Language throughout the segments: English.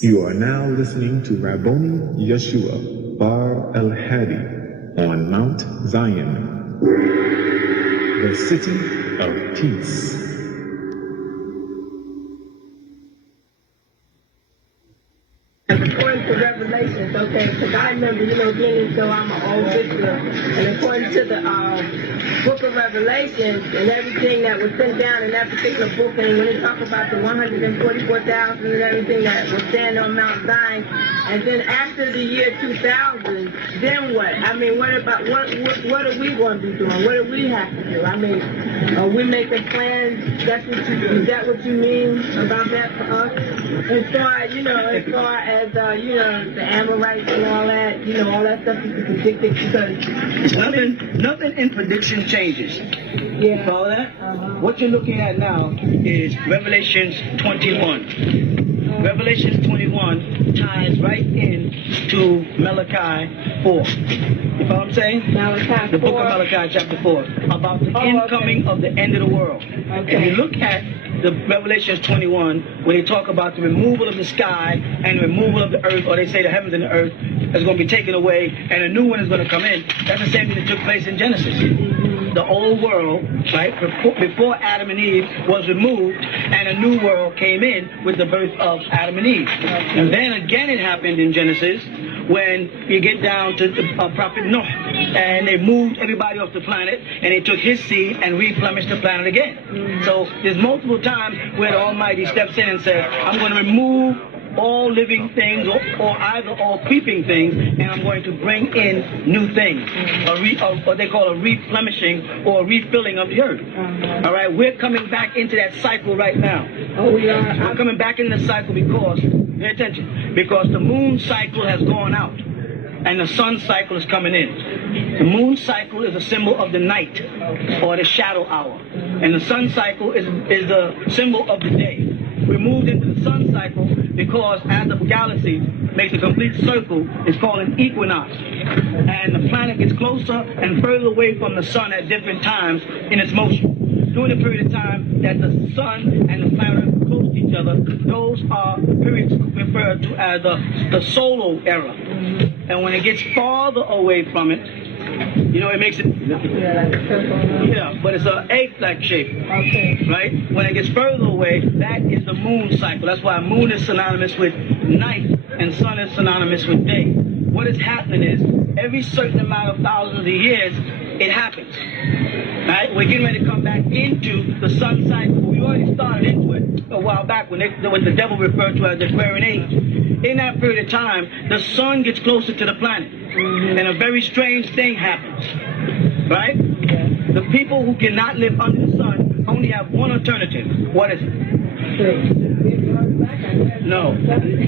You are now listening to Rabboni Yeshua Bar El Hadi on Mount Zion, the city of peace. According to Revelations, okay, because I remember, being so I'm an old Bishop, and according to the book of Revelations and everything that was sent down in that particular book, and when they talk about the 144,000 and everything that was standing on Mount Zion, and then after the year 2000, then what? I mean, what about what are we going to be doing? What do we have to do? I mean, are we making plans? Is that what you mean about that for us? As far as the Amorites and all that, all that stuff is predicted because nothing in prediction changes. Yeah. You follow that? What you're looking at now is Revelations 21. Revelations 21 ties right in to Malachi 4. You follow what I'm saying? Malachi 4. The book of Malachi chapter 4 about the incoming of the end of the world. Okay. And you look at the Revelations 21, when they talk about the removal of the sky and removal of the earth, or they say the heavens and the earth is going to be taken away and a new one is going to come in. That's the same thing that took place in Genesis. The old world, right, before Adam and Eve was removed, and a new world came in with the birth of Adam and Eve. And then again it happened in Genesis when you get down to the prophet Noah, and they moved everybody off the planet, and they took his seed and replenished the planet again. So there's multiple times where the Almighty steps in and says, I'm going to remove all living things, or either all creeping things, and I'm going to bring in new things, what they call a replenishing or a refilling of the earth. All right, we're coming back into that cycle right now. Oh, we are. We're coming back in the cycle because, pay attention, because the moon cycle has gone out and the sun cycle is coming in. The moon cycle is a symbol of the night or the shadow hour, and the sun cycle is the symbol of the day. We moved into the sun cycle because as the galaxy makes a complete circle, it's called an equinox. And the planet gets closer and further away from the sun at different times in its motion. During the period of time that the sun and the planet are close to each other, those are periods referred to as the solar era. And when it gets farther away from it, it makes it, but it's an egg-like shape. Okay. Right? When it gets further away, that is the moon cycle. That's why moon is synonymous with night and sun is synonymous with day. What is happening is, every certain amount of thousands of years, it happens. Right? We're getting ready to come back into the sun cycle. We already started into it a while back when the devil referred to as the Aquarian Age. In that period of time, the sun gets closer to the planet. And a very strange thing happens. Right? The people who cannot live under the sun only have one alternative. What is it? No.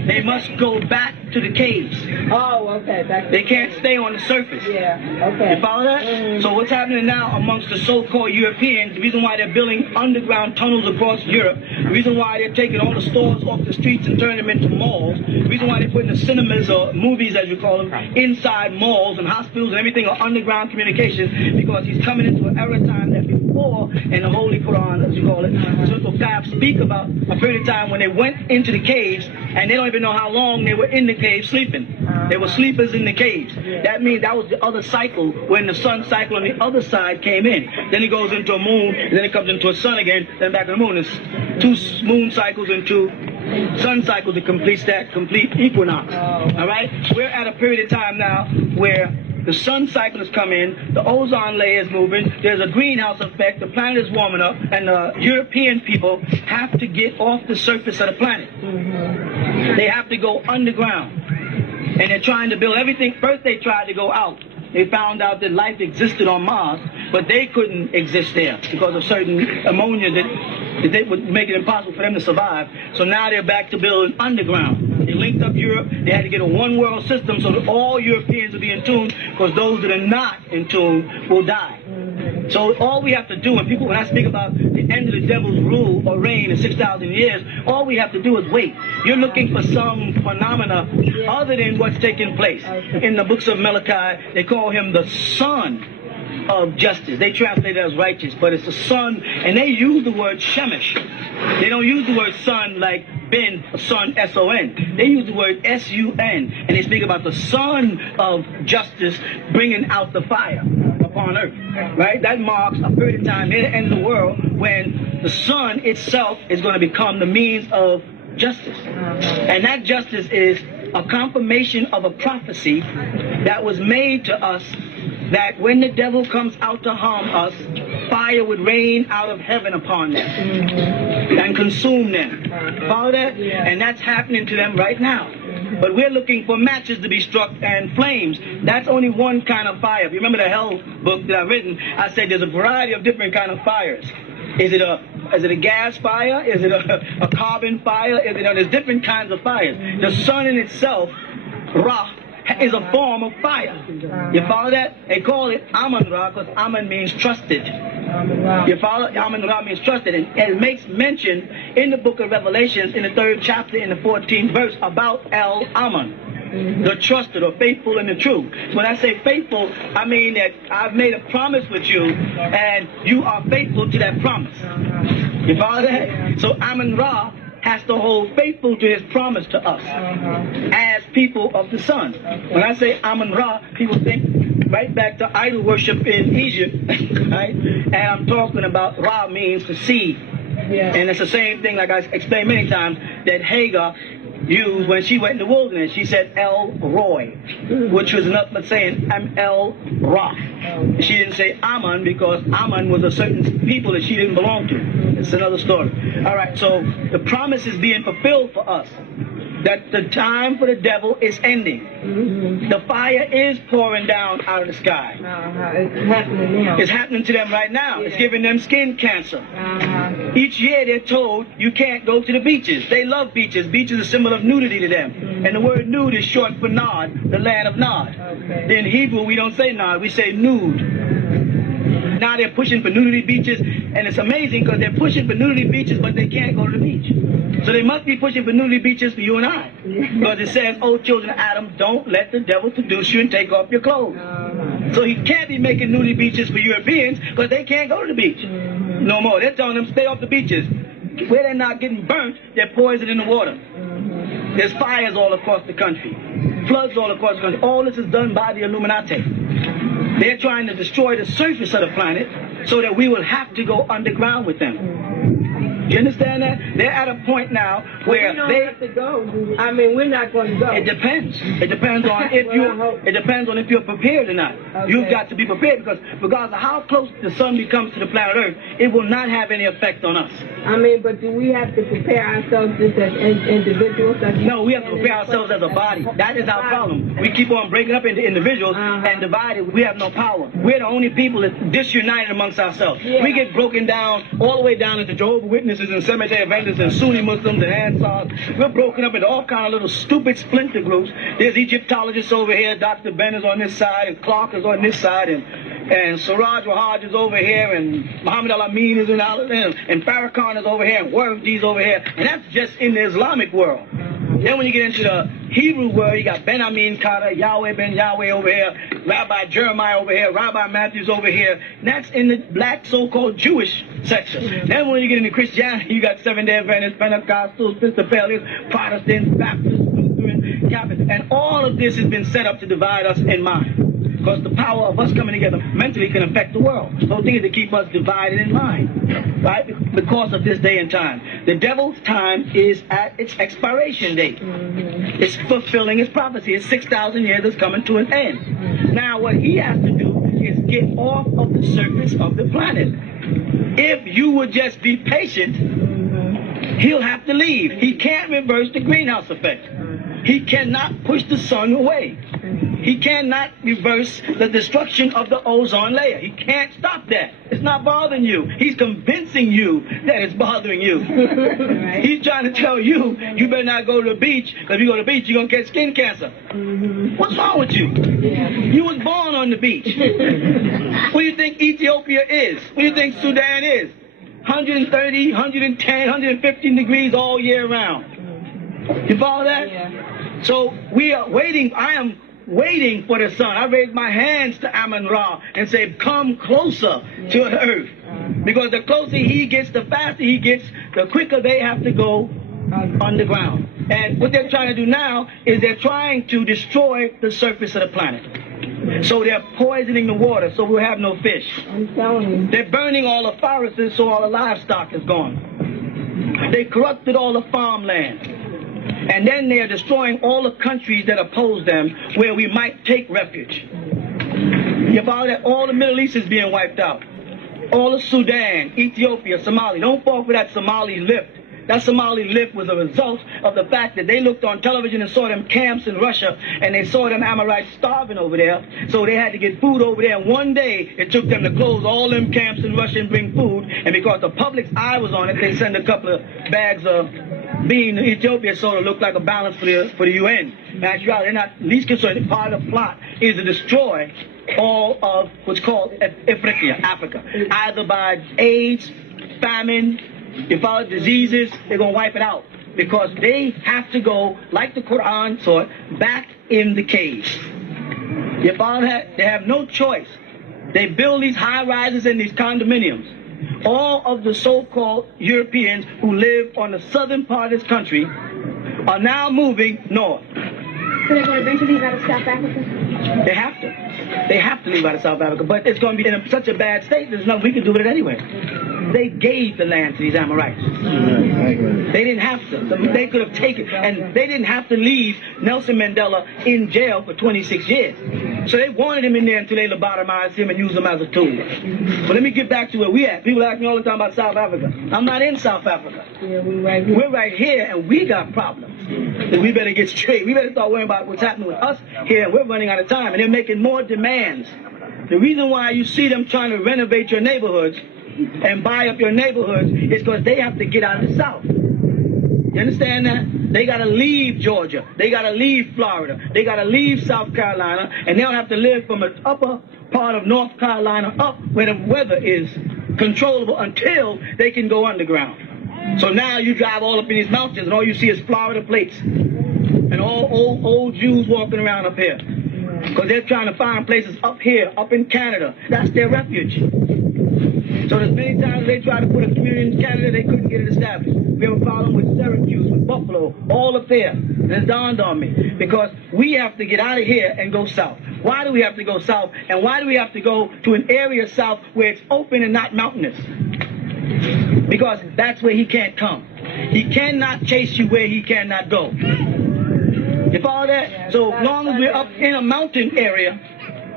They must go back to the caves. Oh, okay. They can't stay on the surface. Yeah, okay. You follow that? So what's happening now amongst the so-called Europeans, the reason why they're building underground tunnels across Europe, the reason why they're taking all the stores off the streets and turning them into malls, the reason why they're putting the cinemas or movies, as you call them, inside malls and hospitals and everything are underground communications, because he's coming into an era time that before in the Holy Quran, as you call it, Surah Al-Kahf speak about a period of time when they went into the caves and they don't even know how long they were in the cave sleeping. They were sleepers in the caves. That means that was the other cycle when the sun cycle on the other side came in. Then it goes into a moon, and then it comes into a sun again, then back to the moon. It's two moon cycles and two sun cycles that completes that complete equinox. All right? We're at a period of time now where the sun cycle has come in, the ozone layer is moving, there's a greenhouse effect, the planet is warming up, and the European people have to get off the surface of the planet. They have to go underground. And they're trying to build everything. First they tried to go out. They found out that life existed on Mars, but they couldn't exist there because of certain ammonia that would make it impossible for them to survive. So now they're back to building underground. They linked up Europe. They had to get a one world system so that all Europeans will be in tune, because those that are not in tune will die. So all we have to do, when I speak about the end of the devil's rule or reign in 6,000 years, all we have to do is wait. You're looking for some phenomena other than what's taking place. In the books of Malachi, they call him the son of justice. They translate it as righteous, but it's the son, and they use the word Shemesh. They don't use the word son like Ben, son, S-O-N. They use the word S-U-N, and they speak about the son of justice bringing out the fire upon earth, right? That marks a period of time near the end of the world when the sun itself is going to become the means of justice. And that justice is a confirmation of a prophecy that was made to us, that when the devil comes out to harm us, fire would rain out of heaven upon them and consume them. Follow that? And that's happening to them right now. But we're looking for matches to be struck and flames. That's only one kind of fire. If you remember the hell book that I've written, I said there's a variety of different kind of fires. Is it a gas fire? Is it a carbon fire? There's different kinds of fires. The sun in itself, Ra, is a form of fire. You follow that? They call it Amun Ra because Amun means trusted. You follow? Amun Ra means trusted. And it makes mention in the book of Revelations in the 3rd chapter in the 14th verse about El Amun. The trusted or faithful and the true. When I say faithful, I mean that I've made a promise with you and you are faithful to that promise. You follow that? So Amun Ra has to hold faithful to his promise to us as people of the sun. When I say Amun Ra, people think right back to idol worship in Egypt, right? And I'm talking about Ra means to see. And it's the same thing, like I explained many times, that Hagar used when she went in the wilderness. She said El Roy, which was enough but saying I'm El Ra. She didn't say Ammon because Ammon was a certain people that she didn't belong to. It's another story. All right, so the promise is being fulfilled for us, that the time for the devil is ending. The fire is pouring down out of the sky. It's happening now. It's happening to them right now. It's giving them skin cancer. Each year they're told you can't go to the beaches. They love beaches. Beaches are a symbol of nudity to them. And the word nude is short for Nod, the land of Nod. In Hebrew we don't say Nod, we say nude. Now they're pushing for nudity beaches, and it's amazing because they're pushing for nudity beaches, but they can't go to the beach. So they must be pushing for nudity beaches for you and I. Because it says, oh children of Adam, don't let the devil seduce you and take off your clothes. So he can't be making nudity beaches for Europeans because they can't go to the beach no more. They're telling them stay off the beaches. Where they're not getting burnt, they're poisoning the water. There's fires all across the country. Floods all across the country. All this is done by the Illuminati. They're trying to destroy the surface of the planet so that we will have to go underground with them. Do you understand that? They're at a point now where we don't have to go. I mean, we're not going to go. It depends. It depends on if you're prepared or not. Okay. You've got to be prepared because regardless of how close the sun becomes to the planet Earth, it will not have any effect on us. I mean, but do we have to prepare ourselves just as individuals? No, we have to prepare ourselves as a body. That is our problem. We keep on breaking up into individuals and divided. We have no power. We're the only people that disunited amongst ourselves. We get broken down all the way down into Jehovah's Witnesses and Seventh-day Adventists and Sunni Muslims and Ansars. We're broken up into all kind of little stupid splinter groups. There's Egyptologists over here, Dr. Ben is on this side, and Clark is on this side, and Siraj Wahaj is over here, and Muhammad Al-Amin is in and Farrakhan is over here, and Wardi is over here, and that's just in the Islamic world. Then when you get into the Hebrew world, you got Ben Amin Carter, Yahweh Ben Yahweh over here, Rabbi Jeremiah over here, Rabbi Matthews over here. And that's in the black so-called Jewish section. Then when you get into Christianity, you got Seventh-day Adventists, Pentecostals, Episcopalians, Protestants, Baptists, Lutheran, Catholic. And all of this has been set up to divide us in mind. Because the power of us coming together mentally can affect the world. So things to keep us divided in mind, right? Because of this day and time. The devil's time is at its expiration date. It's fulfilling its prophecy. It's 6,000 years is coming to an end. Now what he has to do is get off of the surface of the planet. If you would just be patient, he'll have to leave. He can't reverse the greenhouse effect. He cannot push the sun away. He cannot reverse the destruction of the ozone layer. He can't stop that. It's not bothering you. He's convincing you that it's bothering you. He's trying to tell you, you better not go to the beach, because if you go to the beach, you're going to get skin cancer. What's wrong with you? You was born on the beach. What do you think Ethiopia is? What do you think Sudan is? 130, 110, 115 degrees all year round. You follow that? So we are waiting. I am waiting for the sun. I raise my hands to Amun-Ra and say, come closer to the earth. Because the closer he gets, the faster he gets, the quicker they have to go underground. And what they're trying to do now is they're trying to destroy the surface of the planet. So they're poisoning the water so we'll have no fish. I'm telling you. They're burning all the forests so all the livestock is gone. They corrupted all the farmland. And then they're destroying all the countries that oppose them where we might take refuge. You follow that? All the Middle East is being wiped out. All of Sudan, Ethiopia, Somalia. Don't fall for that Somali lift. That Somali lift was a result of the fact that they looked on television and saw them camps in Russia, and they saw them Amorites starving over there, so they had to get food over there. And one day, it took them to close all them camps in Russia and bring food, and because the public's eye was on it, they sent a couple of bags of beans to Ethiopia so it looked like a balance for the UN. In actuality, they're not least concerned. Part of the plot is to destroy all of what's called Africa, either by AIDS, famine, you follow diseases, they're going to wipe it out because they have to go, like the Quran taught, back in the caves. You follow that? They have no choice. They build these high rises and these condominiums. All of the so-called Europeans who live on the southern part of this country are now moving north. So they're going to eventually leave out of South Africa? They have to. They have to leave out of South Africa, but it's going to be in such a bad state, there's nothing we can do with it anyway. They gave the land to these Amorites. They didn't have to. They could have taken, and they didn't have to leave Nelson Mandela in jail for 26 years. So they wanted him in there until they lobotomized him and used him as a tool. But let me get back to where we at. People ask me all the time about South Africa. I'm not in South Africa. Yeah, we're right here, and we got problems. And we better get straight. We better start worrying about what's happening with us here, and we're running out of time, and they're making more demands. The reason why you see them trying to renovate your neighborhoods and buy up your neighborhoods is because they have to get out of the South. You understand that? They got to leave Georgia. They got to leave Florida. They got to leave South Carolina, and they'll have to live from the upper part of North Carolina up where the weather is controllable until they can go underground. So now you drive all up in these mountains, and all you see is Florida plates and all old Jews walking around up here because they're trying to find places up here, up in Canada. That's their refuge. So there's many times they tried to put a community in Canada, they couldn't get it established. We have a problem with Syracuse, with Buffalo, all up there. And it dawned on me, because we have to get out of here and go south. Why do we have to go south? And why do we have to go to an area south where it's open and not mountainous? Because that's where he can't come. He cannot chase you where he cannot go. You follow that? So long as we're up in a mountain area,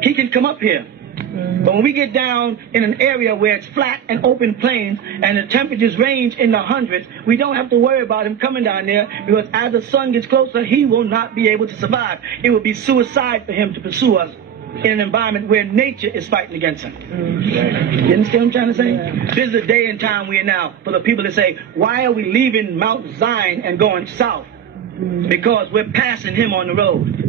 he can come up here. But when we get down in an area where it's flat and open plains and the temperatures range in the hundreds, we don't have to worry about him coming down there, because as the sun gets closer, he will not be able to survive. It would be suicide for him to pursue us in an environment where nature is fighting against him. You understand what I'm trying to say? This is the day and time we are now for the people that say, why are we leaving Mount Zion and going south? Because we're passing him on the road.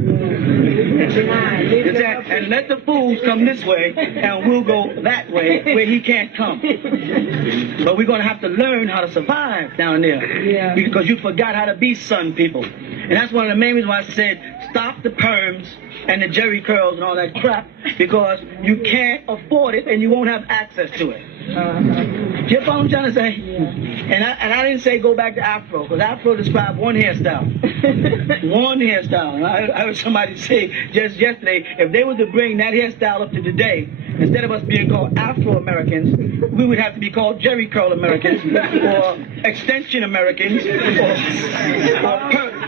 And let the fools come this way, and we'll go that way where he can't come. But we're going to have to learn how to survive down there. Yeah. Because you forgot how to be sun people. And that's one of the main reasons why I said stop the perms and the jerry curls and all that crap, because you can't afford it and you won't have access to it. You know what I'm trying to say? Yeah. And I didn't say go back to Afro, because Afro described one hairstyle. One hairstyle. And I heard somebody say just yesterday, if they were to bring that hairstyle up to today, instead of us being called Afro-Americans, we would have to be called Jerry Curl Americans, or Extension Americans,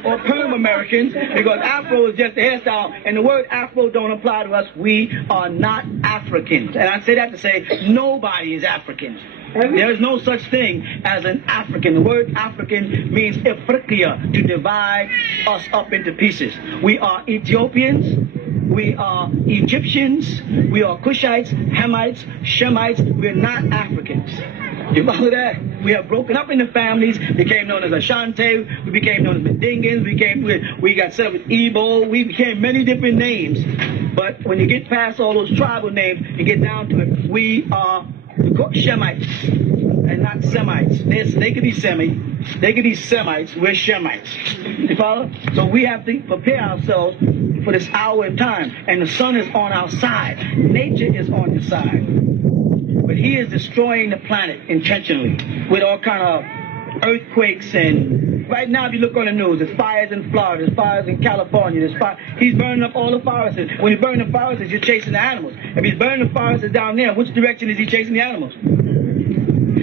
or Perm Americans, because Afro is just a hairstyle, and the word Afro don't apply to us. We are not Africans. And I say that to say nobody is African. There is no such thing as an African. The word African means Afrika, to divide us up into pieces. We are Ethiopians, we are Egyptians, we are Cushites, Hamites, Shemites. We're not Africans. You follow that? We have broken up into families, became known as Ashanti, we became known as Mandingans, we got set up with Igbo, we became many different names. But when you get past all those tribal names and get down to it, we are Shemites and not Semites. They could be they could be Semites, we're Shemites. You follow? So we have to prepare ourselves for this hour in time, and the sun is on our side. Nature is on your side. But he is destroying the planet intentionally with all kind of earthquakes, and right now if you look on the news, there's fires in Florida, there's fires in California, there's fire. He's burning up all the forests. When he's burning the forests, he's chasing the animals. If he's burning the forests down there, which direction is he chasing the animals?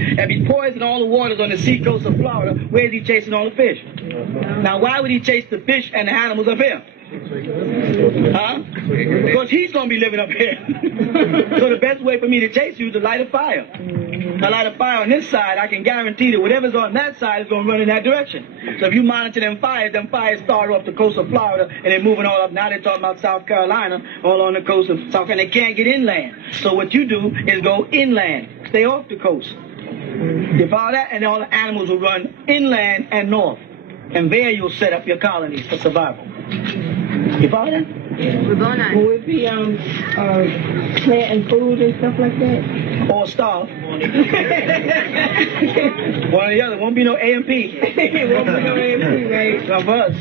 If he's poisoning all the waters on the seacoast of Florida, where is he chasing all the fish? Now why would he chase the fish and the animals up here? Huh? Because he's going to be living up here. So the best way for me to chase you is to light a fire. I light a fire on this side, I can guarantee that whatever's on that side is going to run in that direction. So if you monitor them fires start off the coast of Florida and they're moving all up. Now they're talking about South Carolina, all on the coast of South Carolina. They can't get inland. So what you do is go inland. Stay off the coast. You follow that? And all the animals will run inland and north. And there you'll set up your colonies for survival. You follow that? We're going on. Will it be planting food and stuff like that? Or starve. One or the other. Won't be no AMP. It won't be no AMP, right? Not for us.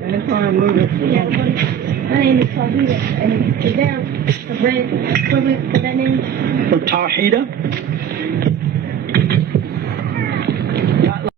That's why I'm moving. Yeah, my name is Tahida, and is there a brand equivalent for that name? From Tahida?